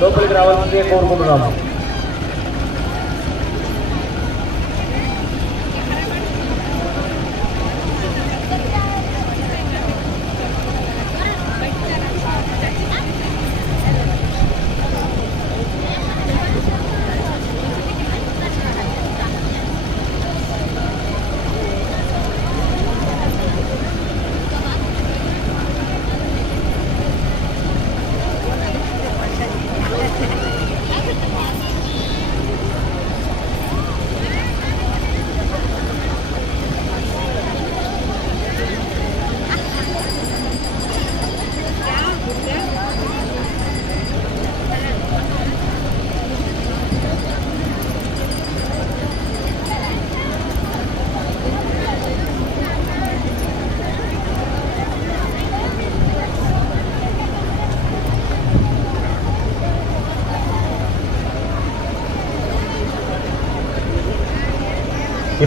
లోపలికి రావాలని కోరుకుంటున్నాము.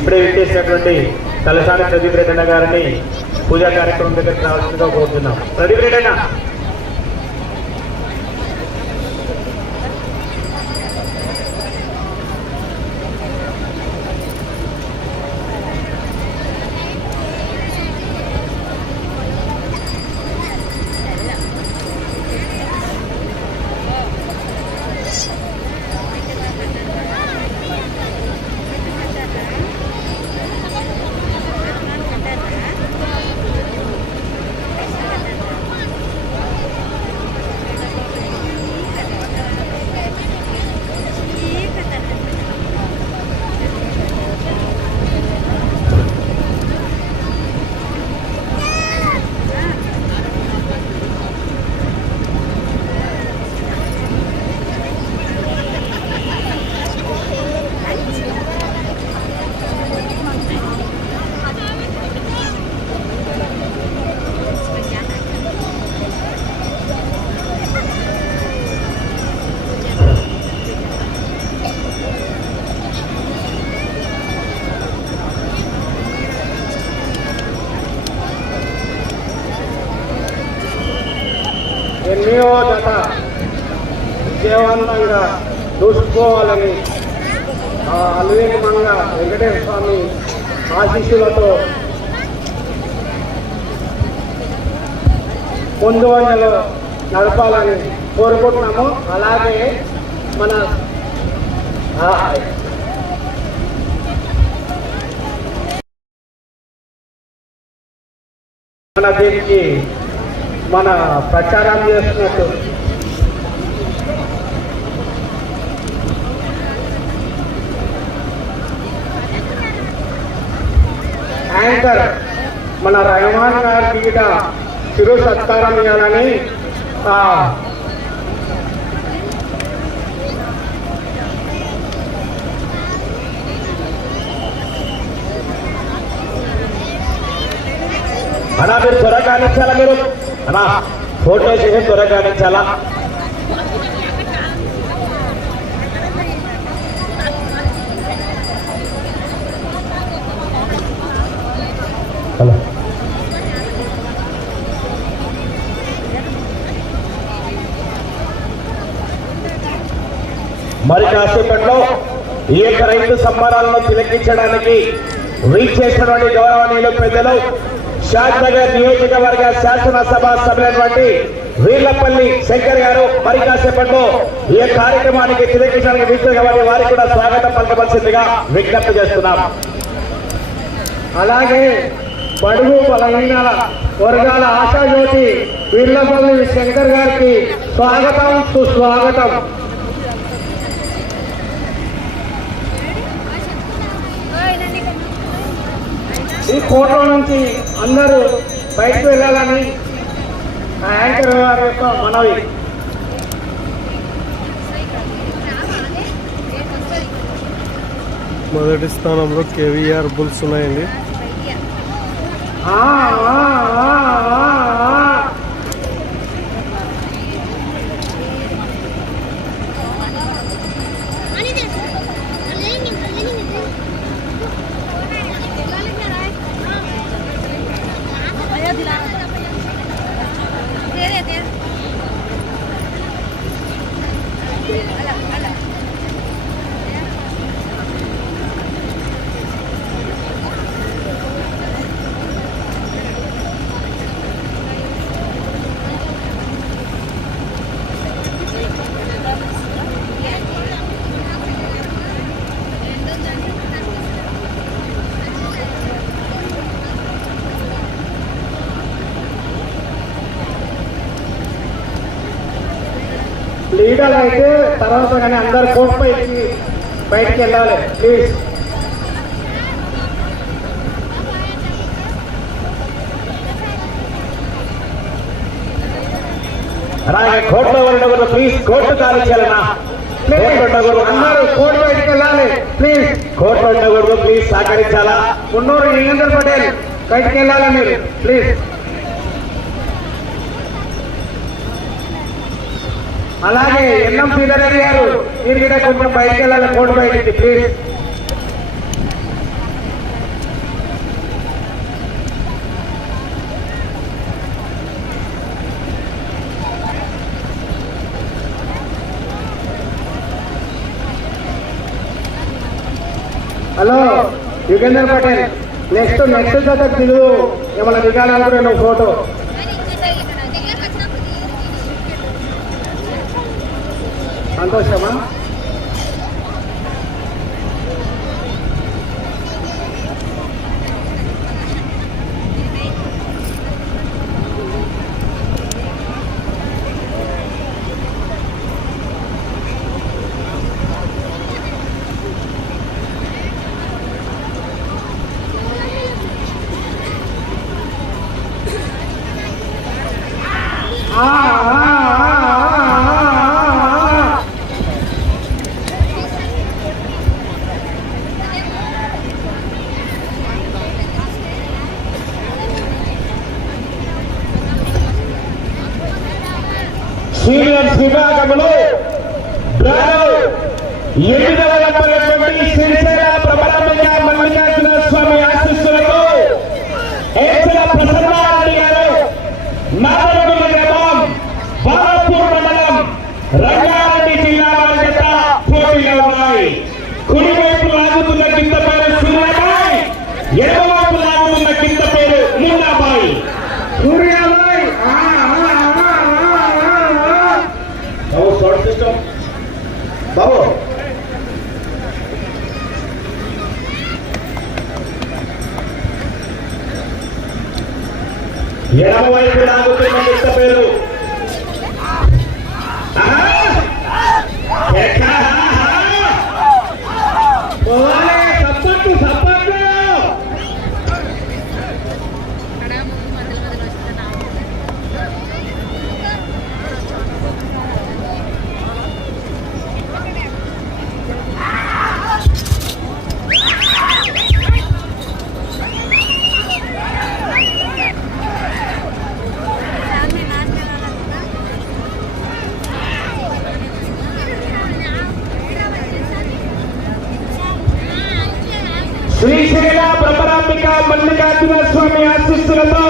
ఇప్పుడే విచ్చేసినటువంటి తలసాని ప్రదీప్ రెడ్డి గారిని పూజా కార్యక్రమం దగ్గరికి రావాల్సిందిగా కోరుతున్నాం. ప్రదీప్ రెడ్డి అన్న విజయవంతంగా దూసుకోవాలని ఆ వెంకటేశ్వర స్వామి ఆశీస్సులతో ముందు వందలో నడపాలని కోరుకుంటున్నాము. అలాగే మన మన దీనికి మన ప్రచారం చేస్తున్నట్టు యాంకర్ మన రహమాన్ గారి గిట చిరు సత్కారం ఇవ్వాలని ఆ, మీరు త్వరగా మీరు? అనా ఫోటో చేసి త్వరగా కానించాలా మరి కాసేపట్లో ఈ యొక్క రైతు సంబరాలను తిలకించడానికి రీచ్ చేసినటువంటి గౌరవనీయులు పెద్దలు షాద్నగర్ నియోజకవర్గ శాసనసభ సభ్యులైనటువంటి వీర్లపల్లి శంకర్ గారు మరి కాసేపట్లో ఈ కార్యక్రమానికి తిలకించడానికి వీక్షణ వారికి కూడా స్వాగతం పలకవలసిందిగా విజ్ఞప్తి చేస్తున్నాం. అలాగే బడుగు బలహీన వర్గాల ఆశాజ్యోతి వీర్లపల్లి శంకర్ గారికి స్వాగతం సుస్వాగతం. ఈ కోట నుంచి అందరూ బయటకు వెళ్ళాలని ఆ యాంకర్ గారి యొక్క మనవి. మొదటి స్థానంలో కేవీఆర్ బుల్స్ ఉన్నాయండి. ఆ, లీడర్ అయితే తర్వాత కానీ అందరు కోర్టు పైకి బయటికి వెళ్ళాలి. ప్లీజ్ అలాగే కోర్టులో ఉండకూడదు ప్లీజ్ కోర్టు ఉండకూడదు అందరూ కోర్టు బయటికి వెళ్ళాలి. ప్లీజ్ కోర్టు ఉండకూడదు ప్లీజ్ సహకరించాలా? మున్నూరు యోగేంద్ర పటేల్ బయటికి వెళ్ళాలి మీరు? ప్లీజ్ అలాగే ఎన్ఎం శ్రీధర్ గారు మీరు కూడా కొంచెం బయటకు వెళ్ళాలి కోర్టు బయటికి please hello Yugender Patel. Next next జత దిగు ఏమైనా దిగాలనుకునే నువ్వు ఫోటో సంతోషమా ఆ, ఆ, ఆ, ఆ, ఆ, ఆ. సీనియర్స్ విభాగంలో బ్రావో ఎనిమిది వందలటువంటి సిరిసిల్ల ప్రభావంగా మల్లికార్జున స్వామి ఆశిస్తులతో ఏచల ప్రసన్నారెడ్డి గారు నాదరగుల గ్రామం బాలపూర్ మండలం రంగారెడ్డి జిల్లా వారి జత పోటీలో ఉన్నాయి కుడివైపు లాగుతున్న కింద పేరు సూర్యాబాయ్ ఎడమవైపు లాగుతున్న కింద పేరు మున్నాబాయ్ సూర్యాబాయ్ ఆ, ఆ, ఆ, ఆ, ఆ, ఆ. బాబు సౌండ్ సిస్టమ్ బాబు ఎడమ వైపు లాగుతున్న మిట్ట పేరు బ్రహ్మరాంబిక మల్లికార్జున స్వామి ఆశిస్సులతో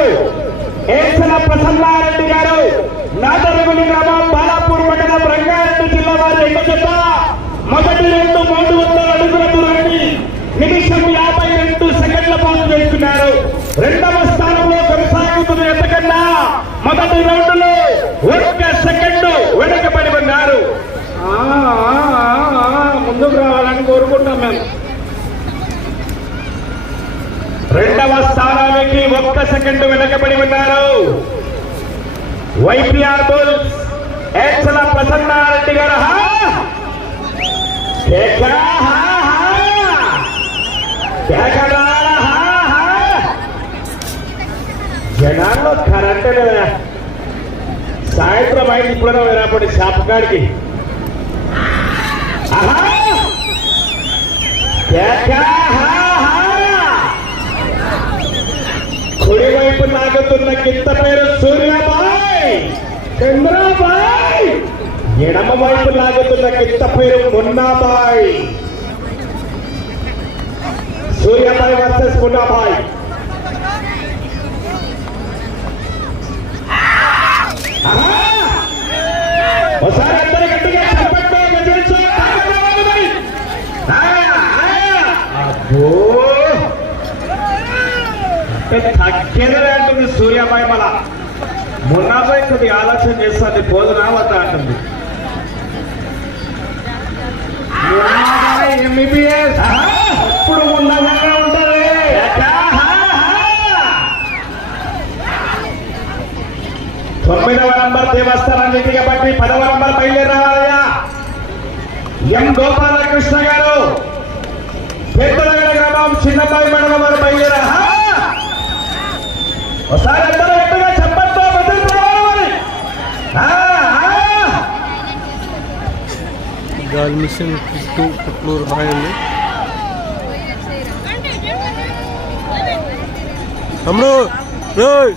ఏసన ప్రసన్నారెడ్డి గారు నాదరగుడి గ్రామం బాలాపూర్ మండలం రంగారెడ్డి జిల్లా వారి ఎండ జత మొదటి రెండు మూడు వందల అడుగుల దూరాన్ని నిమిషం యాభై రెండు సెకండ్ల పాటు చేస్తున్నారు. రెండవ స్థానంలో కొనసాగుతున్న ఎంతకన్నా మొదటి రౌండ్లో ఒక్క సెకండ్ వెనకబడి ఉన్నారు. ఆ, ముందుకు రావాలని కోరుకుంటాం మేము. రెండవ స్థానానికి ఒక్క సెకండ్ వెనకబడి ఉన్నారు. వైపిఆర్ బుల్స్ ఏచల ప్రసన్నారెడ్డి గారు జనాల్లో కరెంట్ లేదా. సాయంత్రం అయింది ఇప్పుడైనా వినపడి షాప్కాడికి ఆహా! కుడివైపు నాగుతున్న కింద పేరు సూర్యాబాయ్. చంద్రాబాయ్! ఎడమ వైపు లాగుతున్న కింద పేరు మున్నాబాయ్. సూర్యాబాయ్ వర్సెస్ మున్నాబాయ్! ఒకసారి అందరూ గట్టిగా ఆ! అబ్బో! అంటే తగ్గేదే అంటుంది సూర్యాబాయి మల మున్నాబాయి కొద్ది ఆలోచన చేస్తుంది పోదునా వద్దా అంటుంది. ఎంబీబీఎస్ ఇప్పుడు ఉన్నదంగా ఉంటది? తొమ్మిదవ నంబర్ దేవస్థానం నీటిగా బట్టి పదవ నంబర్ బయలుదేరి రావాలయ్యా ఎం గోపాలకృష్ణ గారు? పెద్దనగర గ్రామం చిన్నబాయి మండలం వారు బయలుదేరా ఒకసారి అందరూ ఎట్టుగా చెప్పండి గాలి మిషన్ చుట్టూ పుట్లూరు హాయ్ అండి తమ్ముడు రేయ్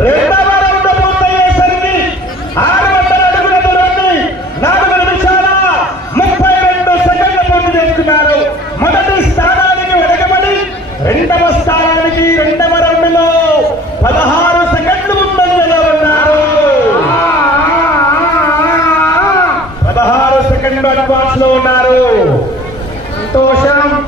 రెండవ రౌండ్ పూర్తయ్యేసరికి ఆరు వందల అడుగుల దూరాన్ని నాలుగు నిమిషాల ముప్పై రెండు సెకండ్లు పూర్తి చేస్తున్నారు మొదటి స్థానానికి వెనకబడి రెండవ స్థానానికి రెండవ రౌండ్లో పదహారు సెకండ్లు ముందంజలో ఉన్నారు పదహారు సెకండ్లు అడ్వాన్స్లో ఉన్నారు సంతోషం ఆహా! కేకలయ్యా! ఆహా! ఒకసారి అందరూ గట్టిగా చప్పట్లో వెయ్యేసి రావాలి మరి.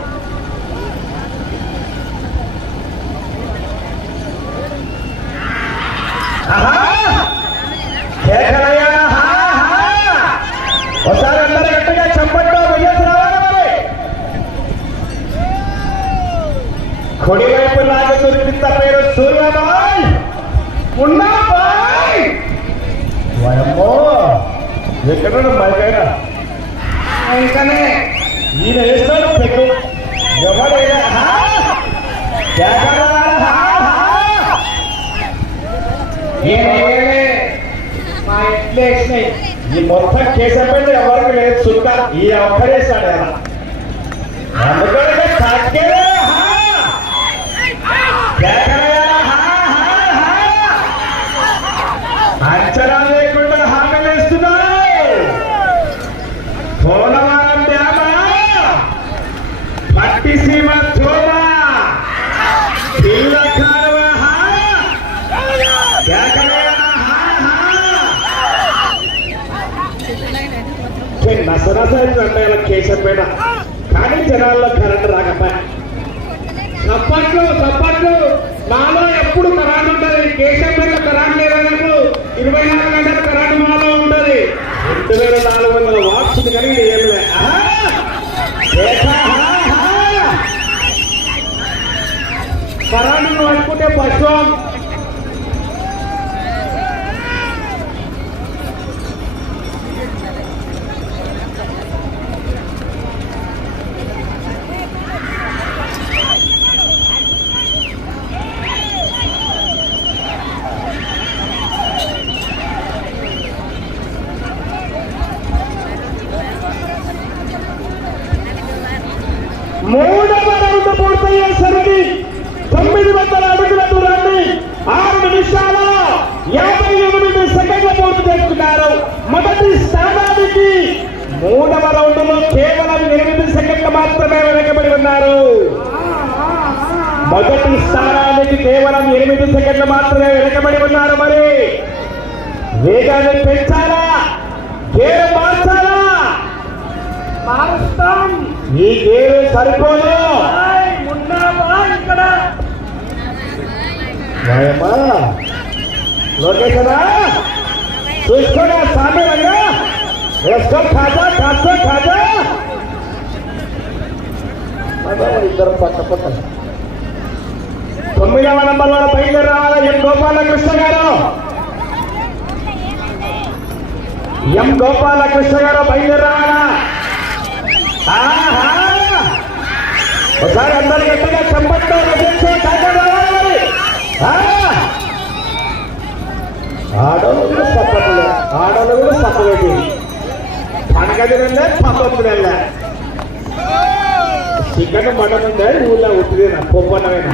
కుడివైపు లాగుతున్న పిత్త పేరు సూర్యబాయ్ ఉన్నాబాయ్ వయమ్మో ఎక్కడ మైకైనా ఇంకనే ఈయన వేస్తాడు పెట్టు. ఎవడైనా మా ఇంట్లో వేసినాయి. ఈ మొత్తం కేసపెట్టి ఎవరికి లేదు చుట్టా ఈ ఒక్కడేసాడు అందుకని వ్యవసాయం అంటే కేసపేట కానీ జనాల్లో కరెంట్ రాకపోయా చప్పట్లు చప్పట్లు నాలో ఎప్పుడు కరాడు ఉంటుంది? కేశంపేట కరాన్ లేదన్నప్పుడు ఇరవై నాలుగు గంటల కరాడు మాలో ఉంటుంది. రెండు వేల నాలుగు వందల వాట్స్ కానీ ఇది ఏం లే. పట్టుకుంటే పశువం మూడవ రౌండ్ పూర్తయ్యేసరికి తొమ్మిది వందల అడుగుల దూరాన్ని ఆరు నిమిషాల యాభై ఎనిమిది సెకండ్ల పూర్తి చేసుకున్నారు మొదటి స్థానానికి మూడవ రౌండ్లో కేవలం ఎనిమిది సెకండ్లు మాత్రమే వెనకబడి ఉన్నారు మొదటి స్థానానికి కేవలం ఎనిమిది సెకండ్లు మాత్రమే వెనకబడి ఉన్నారు మరి. వేగాన్ని పెంచాలా? గేరు మార్చాలా? మారుస్తాం. ఈ గేరు సరిపోదు. లోకేశనా? చూసుకోడా స్వామి రంగా. వేసుకో ఖాజా కాస్తో ఖాజా ఇద్దరు పక్క పక్క తొమ్మిదవ నంబర్ వారు బయలుదేరి రావాలి ఎం గోపాలకృష్ణ గారు. ఎం గోపాలకృష్ణ గారు బయలుదేరి రావాలా ఆహా! ఒకసారి అందరు గట్టిగా చప్పట్లో ఆడోళ్ళు కూడా సప్పట్లే ఆడోళ్ళు కూడా సప్పలేదు పండగ తినలే పప్పట్లు వెళ్ళా చికెన్ మటన్ ఉందా ఊళ్ళో ఉట్టిదేనా పొప్పన్నమేనా.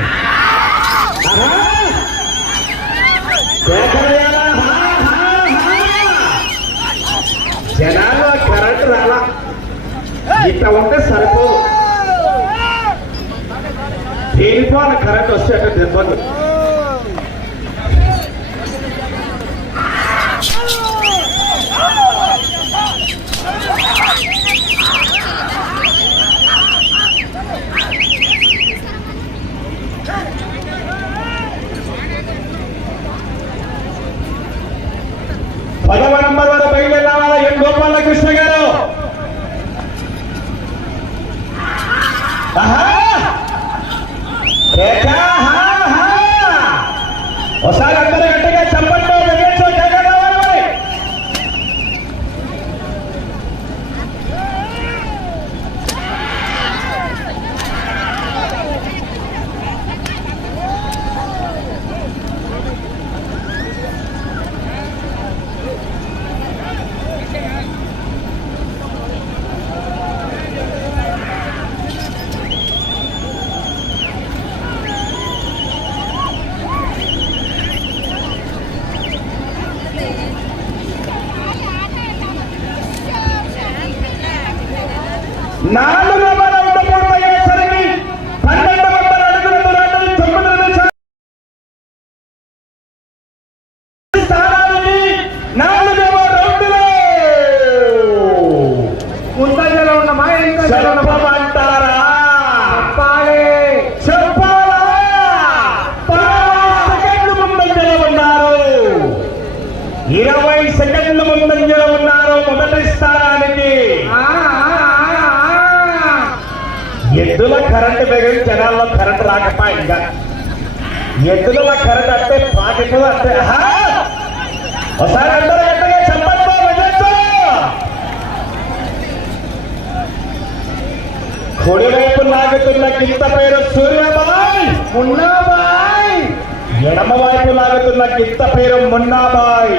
జనాలు కరెంట్ రాలా. ఇట్లా ఉంటే సరిపోదు. తేలిపోవాలి కరెంట్ వస్తే అక్కడ దెబ్బలు ఆహా! కేక, హా, హా! ఒకసారి అందరూ గట్టిగా చప్పట్లు వెయ్యొచ్చు, కేక కావాలి మరి. నాలుగు వందల మూడు అయ్యేసరికి పన్నెండు వందల అడుగుల దూరాన్ని తొమ్మిది నిమిషాలు స్థానానికి నాలుగవ రౌండ్లో ముందంజలో ఉన్నమా వెనుకంజలో ఉన్నమా చెప్పమంటారా చెప్పాలి చెప్పాలా పదహారు సెకండ్లు ముందంజలో ఉన్నారు ఇరవై సెకండ్లు ముందంజలో ఉన్నారు మొదటి స్థానానికి ఆ, ఆ, ఆ, ఆ. ఎద్దుల కరెంటు పెరిగి జనాల్లో కరెంటు రాకపో ఇంకా ఎద్దుల కరెంట్ అంటే పాకెట్లు అంటే ఆహా! ఒకసారి అందరూ గట్టిగా చెప్పండి వెయ్యొచ్చు. కుడివైపు లాగుతున్న గింత పేరు సూర్యాబాయ్ మున్నాబాయ్! ఎడమ వైపు లాగుతున్న కిత్త పేరు మున్నాబాయ్!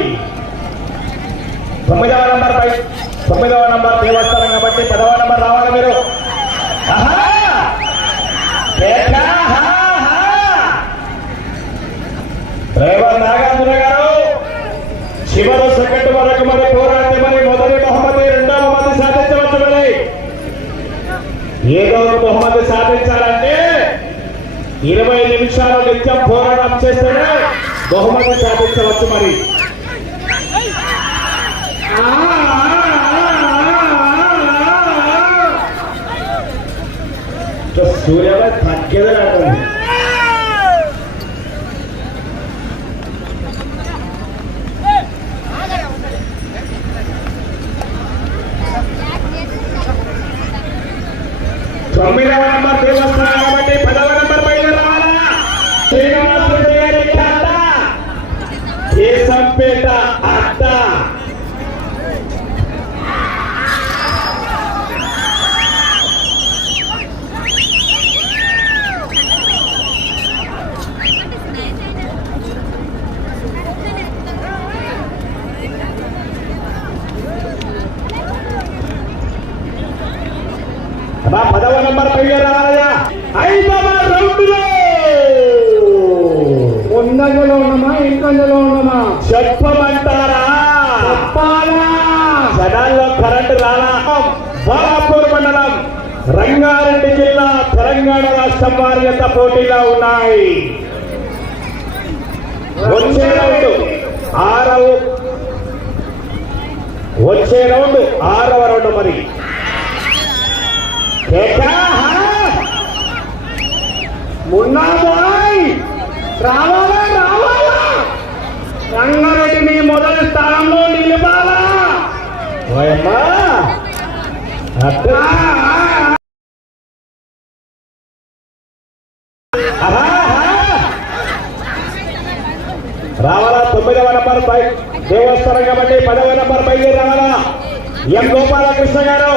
తొమ్మిదవ నంబర్ పై తొమ్మిదవ నంబర్ దేవస్థానం కాబట్టి పదవ నంబర్ రావాలి మీరు. ఆహా! డ్రైవర్ నాగార్జున గారు చివరి సెకండ్ వరకు మరి పోరాడి మరి మొదటి బహుమతి రెండవ బహుమతి సాధించవచ్చు మరి. ఏదో బహుమతి సాధించాలంటే ఇరవై నిమిషాలు నిత్యం పోరాటం చేస్తేనే బహుమతి సాధించవచ్చు మరి ఆ, ఆ, ఆ, ఆ, ఆ. సూర్యబాయ్ తగ్గేదే రాకుండా తొమ్మిదవ నంబర్ దేవస్థానం కాబట్టి పదవ నంబర్ పైన రావాలా శ్రీనివాసరెడ్డి గారి ఖాత కేశంపేట అడ్డ అబ్బా పదవ నంబర్ రావాలయ్యా ఐదవ రౌండ్లో! ముందంజలో ఉన్నమా? వెనుకంజలో ఉన్నమా? చెప్పమంటారా? చెప్పాలా? జనాల్లో కరెంటు రాలా? బాలాపూర్ మండలం రంగారెడ్డి జిల్లా తెలంగాణ రాష్ట్రం వారి యొక్క పోటీగా ఉన్నాయి. వచ్చే రౌండ్ ఆరవ వచ్చే రౌండ్ ఆరవ రౌండ్ మరి. కేకా, హా! మున్నాబాయ్ రావాలా రావాలా రంగారెడ్డిని మొదటి స్థానంలో నిలపాలా ఓయమ్మా అట్ట- రావాలా తొమ్మిదవ నంబర్ బైక్ దేవస్థానం కాబట్టి పదవ నంబర్ పైకి రావాలా ఎం గోపాలకృష్ణ గారు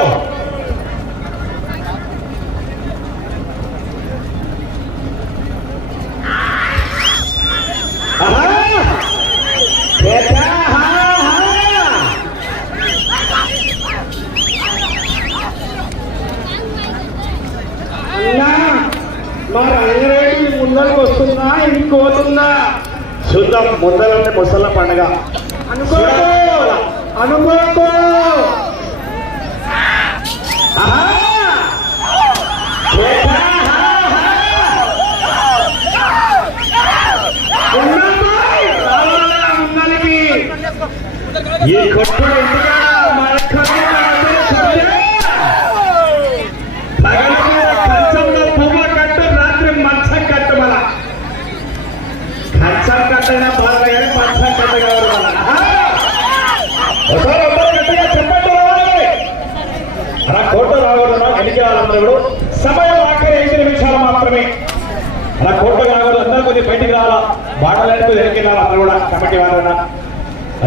ఆహా. కేక, ఆహా, ఆహా. అన్నా మా రంగారెడ్డి ముందరకు వస్తుందా ఇంకోతుందా చూద్దాం ముందరంటే ముసళ్ళ పండుగ. అనుకోకో అనుకోకో. ఈ కొట్టుడు ఎందుకా మన కన్ను మన కన్ను. పగలు మీద కంచంలో పువ్వ కట్టు రాత్రి మంచం కట్టు మన కంచం కట్టైనా బాగా కానీ మంచం కట్ట కావాలి మన ఆహా! ఒకసారి అందరూ గట్టిగా చెప్పండి రావాలి. అలా కోట రాకూడదు ఎన్నిక వాళ్ళందరూ సమయం ఆఖరి అలా కోర్టు కాకూడదు అందరూ కొద్దిగా బయటికి రావాలా బాటలాడుతూ వెనక్కి రావాలి అందరూ కూడా కమిటీ వాళ్ళన్నా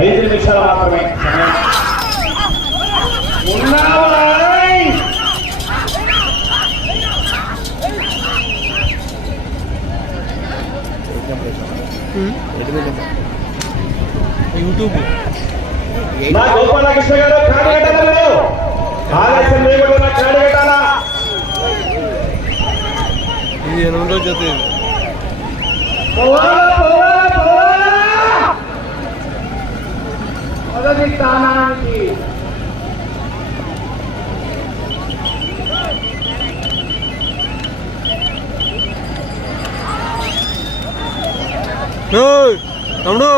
ఐదు నిమిషాలు మాత్రమే? యూట్యూబ్. మా గోపాలకృష్ణ గారు ఆలస్యం లేకుండా ఇది ఎనిమిదో జత ఇది పోవాలా, పోవాలా, పోవాలా. మొదటి స్థానానికి ఏయ్, తమ్ముడు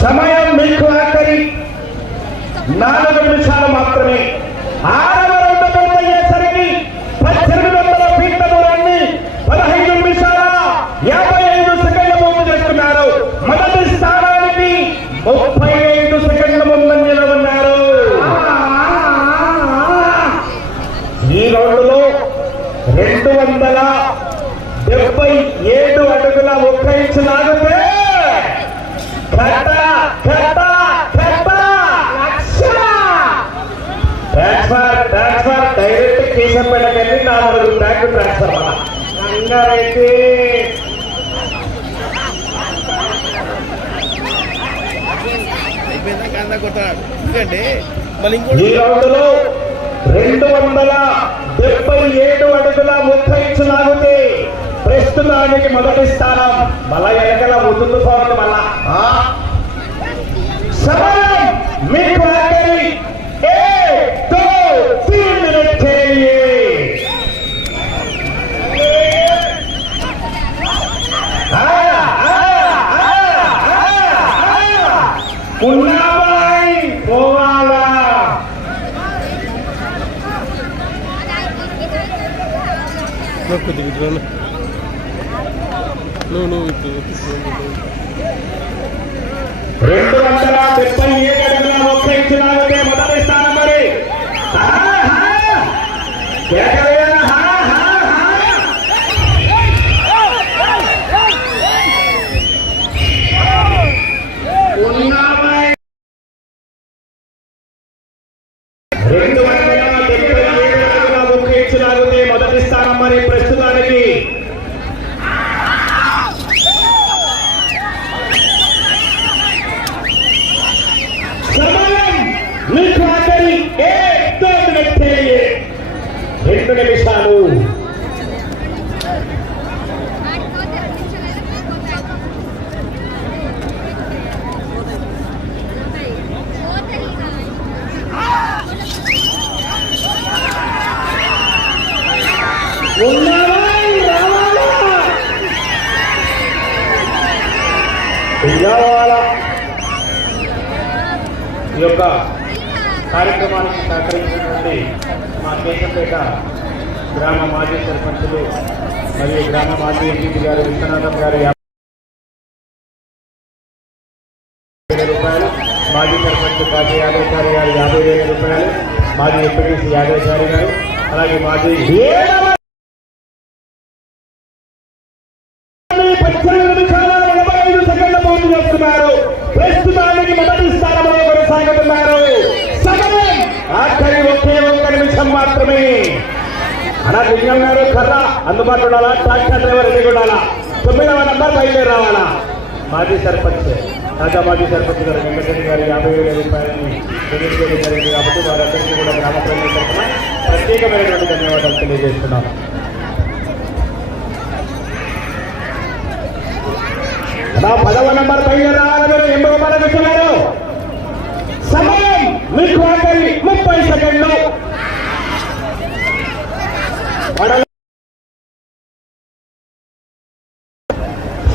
సమయం మీకు ఆఖరి నాలుగు నిమిషాలు మాత్రమే. ఆరవ రౌండ్ పూర్తయ్యేసరికి పద్దెనిమిది వందల ఫీట్ల దూరాన్ని పదహైదు నిమిషాల యాభై ఐదు సెకండ్ల ముందు చేస్తున్నారు మొదటి స్థానానికి ముప్పై ఐదు సెకండ్ల ముందంజలో ఉన్నారు ఈ రౌండ్లో రెండు వందల డెబ్బై ఏడు అడుగుల ఒక్క ఇంచు లాగితే కట్ట కట్ట కట్ట లక్ష ట్రాన్స్ఫర్ ట్రాన్స్ఫర్ డైరెక్ట్ కేశంపేటకి వెళ్ళి నాలుగు బ్యాంకు ట్రాన్స్ఫర్ మన ఎందుకంటే ఈ రౌండ్ వందల డెబ్బై ఏడు అడుగుల ముప్పై లాగితే ప్రస్తుతానికి మొదటి స్థానం. మళ్ళా వెనకల ముందుకు పోవాలి మళ్ళా? సమయం మీకు ఆఖరి ఉన్నావాయ్ పోవాలా? కొద్దిగా. నువ్వు నువ్వు రెండు. వందల డెబ్బై ఏడు అడుగుల మొదటి స్థానం మరి. రెండు నిమిషాలు ఉన్నామై రావాలా విజయవాడ ఈ యొక్క కార్యక్రమానికి సహకరించినటువంటి మా కేశంపేట గ్రామ మాజీ సర్పంచులు మరియు గ్రామ మాజీ ఎంపీ గారు విశ్వనాథం గారు యాభై వేల రూపాయలు మాజీ సర్పంచ్ కాజీ యాదవ్ గారు గారు యాభై వేల రూపాయలు మాజీ ఎంపీటీసీ యాదవ్ గారి గారు అలాగే మాజీ పద్దెనిమిది నిమిషాల నలభై ఐదు సెకండ్ల పూర్తి చేస్తున్నారు ప్రస్తుతానికి మొదటి స్థానంలో కొనసాగుతున్నారు సమయం ఆఖరి ఒకే ఒక్క నిమిషం మాత్రమే. అలా లింగం గారు కర్ర అందుబాటులో ఉండాలా? ట్రాక్టర్ డ్రైవర్ రెడీ ఉండాలా? తొమ్మిదవ నంబర్ బయలుదేరి రావాలా మాజీ సర్పంచ్ తాజా మాజీ సర్పంచ్ గారు వెంకటరెడ్డి గారు యాభై వేల రూపాయలని తెలియజేయడం జరిగింది కాబట్టి వారందరికీ కూడా గ్రామ ప్రజల తరఫున ప్రత్యేకమైనటువంటి ధన్యవాదాలు తెలియజేస్తున్నాను పదవ నంబర్ పైన రావాలని ఎన్నో మనకున్నారు సమయం! మీకు ఆఖరి ముప్పై సెకండ్లు.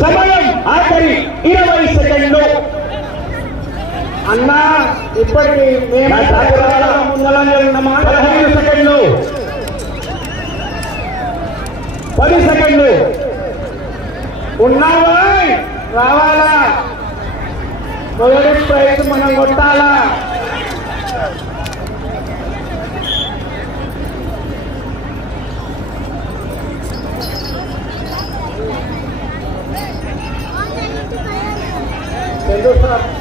సమయం ఆఖరి ఇరవై సెకండ్లు. అన్నా ఇప్పటికి పదహైదు సెకండ్లు. పది సెకండ్లు. ఉన్నావా? రావాలా? మొదటి ప్రైజ్ మనం కొట్టాలా? Thank you, sir.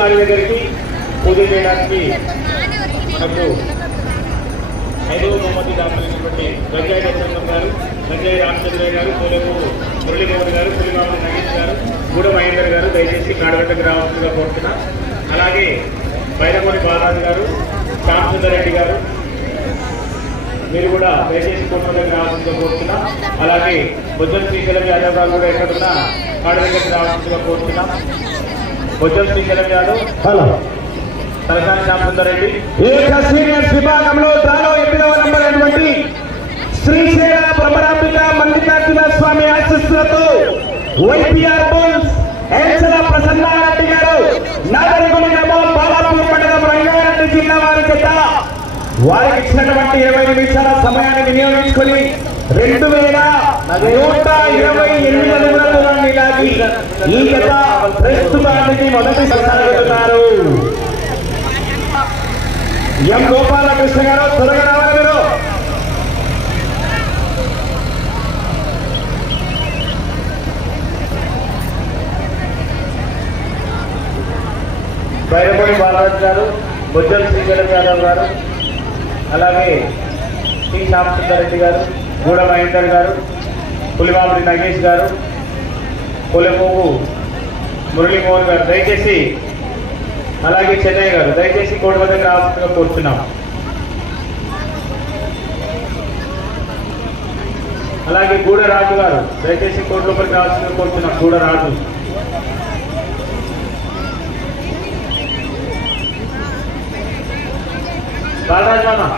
గాడి దగ్గరికి పూజ చేయడానికి మనకు ఐదవ బహుమతి దాఖలైనటువంటి గంజాయి దర్శనం గారు గంజాయి రామచంద్రయ్య గారు పూలకు మురళీమోహన్ గారు పులిమామల నగేష్ గారు గూడ మహేందర్ గారు దయచేసి కాడగట్టకు రావాల్సిందిగా కోరుతున్నా. అలాగే బైరమూడి బాలాజీ గారు శ్యామసుందర్ రెడ్డి గారు మీరు కూడా దయచేసి కుటుంబానికి రావాల్సిందిగా కోరుతున్నా. అలాగే బుద్ధం శ్రీశైలం యాదవ్ గారు కూడా ఎక్కడున్నా కాడ దగ్గరికి రావాల్సిందిగా కోరుతున్నా. బుద్ధం శ్రీశైలం యాదవ్ హలో. తలసాని శ్యామసుందర్ రెడ్డి ఏక సీనియర్స్ విభాగంలో తాలో ఎనిమిదవ నంబర్ అయినటువంటి శ్రీశైల భ్రమరాంబిక మల్లికార్జున స్వామి ఆశీస్సులతో వైపీఆర్ బుల్స్ ఎన్సల ప్రసన్నారెడ్డి గారు. బాలాపూర్ మండలం రంగారెడ్డి జిల్లా వారి చేత వారికి ఇచ్చినటువంటి ఇరవై నిమిషాల సమయాన్ని వినియోగించుకొని రెండు వేల నూట ఇరవై ఎనిమిది అడుగుల దూరాన్ని లాగి ఈ గత ప్రస్తుతానికి మొదటి కొనసాగుతున్నారు ఎం గోపాలకృష్ణ గారు త్వరగా రావాలి మీరు. బైరమూడి బాలరాజు గారు బుజ్జల శ్రీకరణ్ యాదవ్ గారు. అలాగే టి శ్యామసుందరెడ్డి గారు గూడ మహేందర్ గారు పులిమామిడి నగేష్ గారు పులిమూగు మురళీమోహన్ గారు దయచేసి అలాగే చెన్నై గారు దయచేసి కోటి మందికి రావాల్సిందిగా కోరుతున్నాం అలాగే గూడ రాజు గారు దయచేసి కోటి లోపలికి రావాల్సిందిగా కోరుతున్నాం గూడ రాజు. బాలరాజు మామ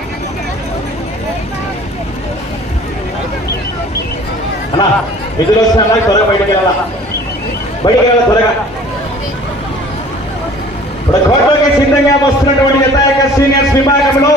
అన్నా నిధులు వస్తే అన్నా త్వరగా బయటకు వెళ్ళాలా? బయటకు వెళ్ళాలి త్వరగా? ఇప్పుడు కోట్లోకి సిద్ధంగా వస్తున్నటువంటి జత సీనియర్స్ విభాగంలో